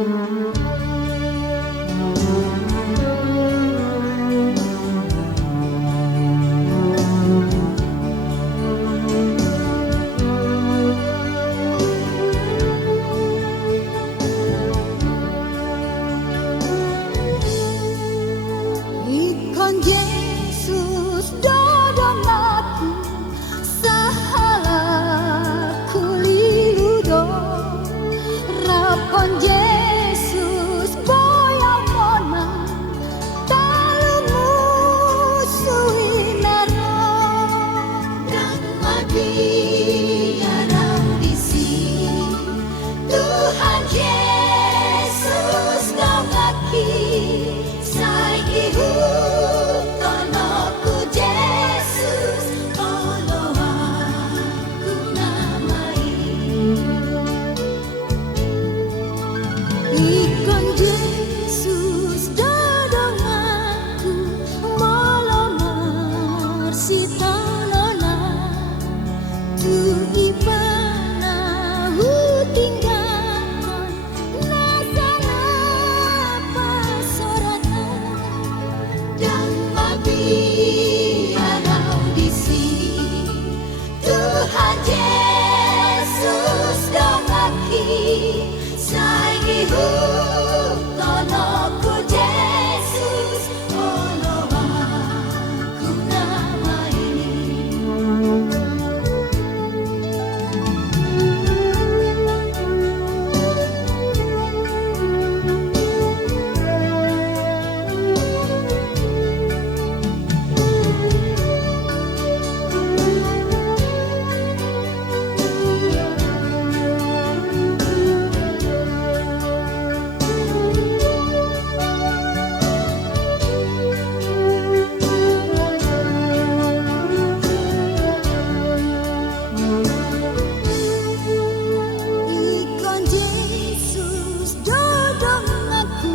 Ikon Yesus dodong aku sahala kuliludo rapon Yesus boyong mona talumu suinara dan mati arang disi Tuhan Yesus dongaki saiki hutonoku Yesus olo aku namai ikon Yesus dodong aku molomar sitanona tu ibana hutinggalkan nasana pasoratan dan mabiarau disi Tuhan Yesus dongaki saiki hutonoku Yesus olo aku namai ikon Yesus dodong aku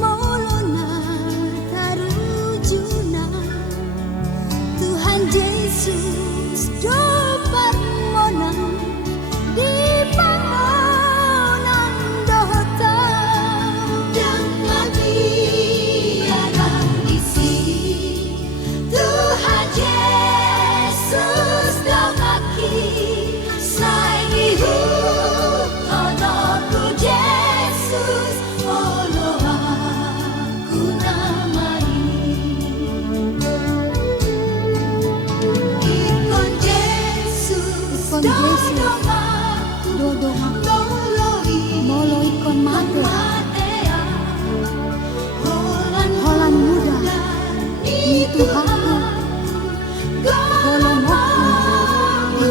molona tarujuna Tuhan Yesus dopat mona di bangunan dohota dan mati arang disi Tuhan Yesus dongaki saiki hutonoku Yesus olo aku namai ikon Yesus dodong aku molo ikon matea holan muda itu aku golong aku